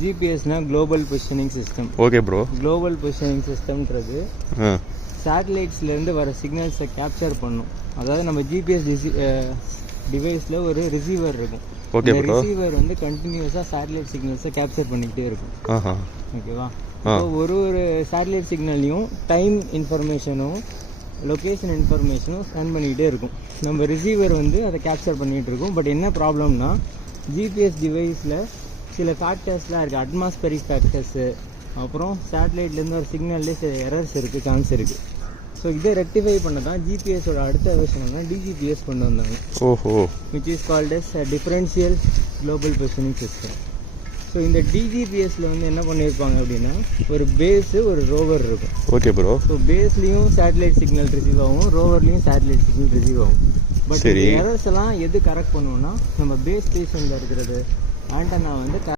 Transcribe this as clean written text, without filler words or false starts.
ஜிபிஎஸ்னா global positioning system. Okay bro. Global positioning சிஸ்டம்ன்றது சேட்டலைட்ஸ்லேருந்து வர சிக்னல்ஸை கேப்சர் பண்ணும். அதாவது நம்ம ஜிபிஎஸ் டிவைஸில் ஒரு ரிசீவர் இருக்கும். Okay bro. ரிசீவர் வந்து கண்டினியூஸாக சேட்டலைட் சிக்னல்ஸை கேப்சர் பண்ணிக்கிட்டே இருக்கும். ஓகேவா? ஒரு சேட்டலைட் சிக்னல்லையும் டைம் இன்ஃபர்மேஷனும் லொக்கேஷன் இன்ஃபர்மேஷனும் ஸ்கேன் பண்ணிக்கிட்டே இருக்கும். நம்ம ரிசீவர் வந்து அதை கேப்சர் பண்ணிகிட்டு இருக்கும். பட் என்ன ப்ராப்ளம்னா ஜிபிஎஸ் டிவைஸில் சில ஃபேக்டர்ஸ்லாம் இருக்குது. அட்மாஸ்பரிக் ஃபேக்டர்ஸு, அப்புறம் சேட்டலைட்லேருந்து ஒரு சிக்னல்லே சில எரர்ஸ் இருக்குது, சான்ஸ் இருக்குது. ஸோ இதை ரெக்டிஃபை பண்ண தான் ஜிபிஎஸோட அடுத்த வெர்ஷன் தான் டிஜிபிஎஸ் கொண்டு வந்தாங்க. ஓஹோ. Which is called S differential global positioning system. So இந்த டிஜிபிஎஸ்ல வந்து என்ன பண்ணியிருப்பாங்க அப்படின்னா ஒரு பேஸு ஒரு ரோவர் இருக்கும். Okay bro. ஸோ பேஸ்லேயும் சேட்டலைட் சிக்னல் ரிசீவ் ஆகும், ரோவர்லேயும் சேட்டலைட் சிக்னல் ரிசீவ் ஆகும். பட் எரர்ஸ் எல்லாம் எது கரெக்ட் பண்ணுவோம்னா நம்ம பேஸ் ஸ்டேஷனில் இருக்கிறது ஆண்டனா வந்து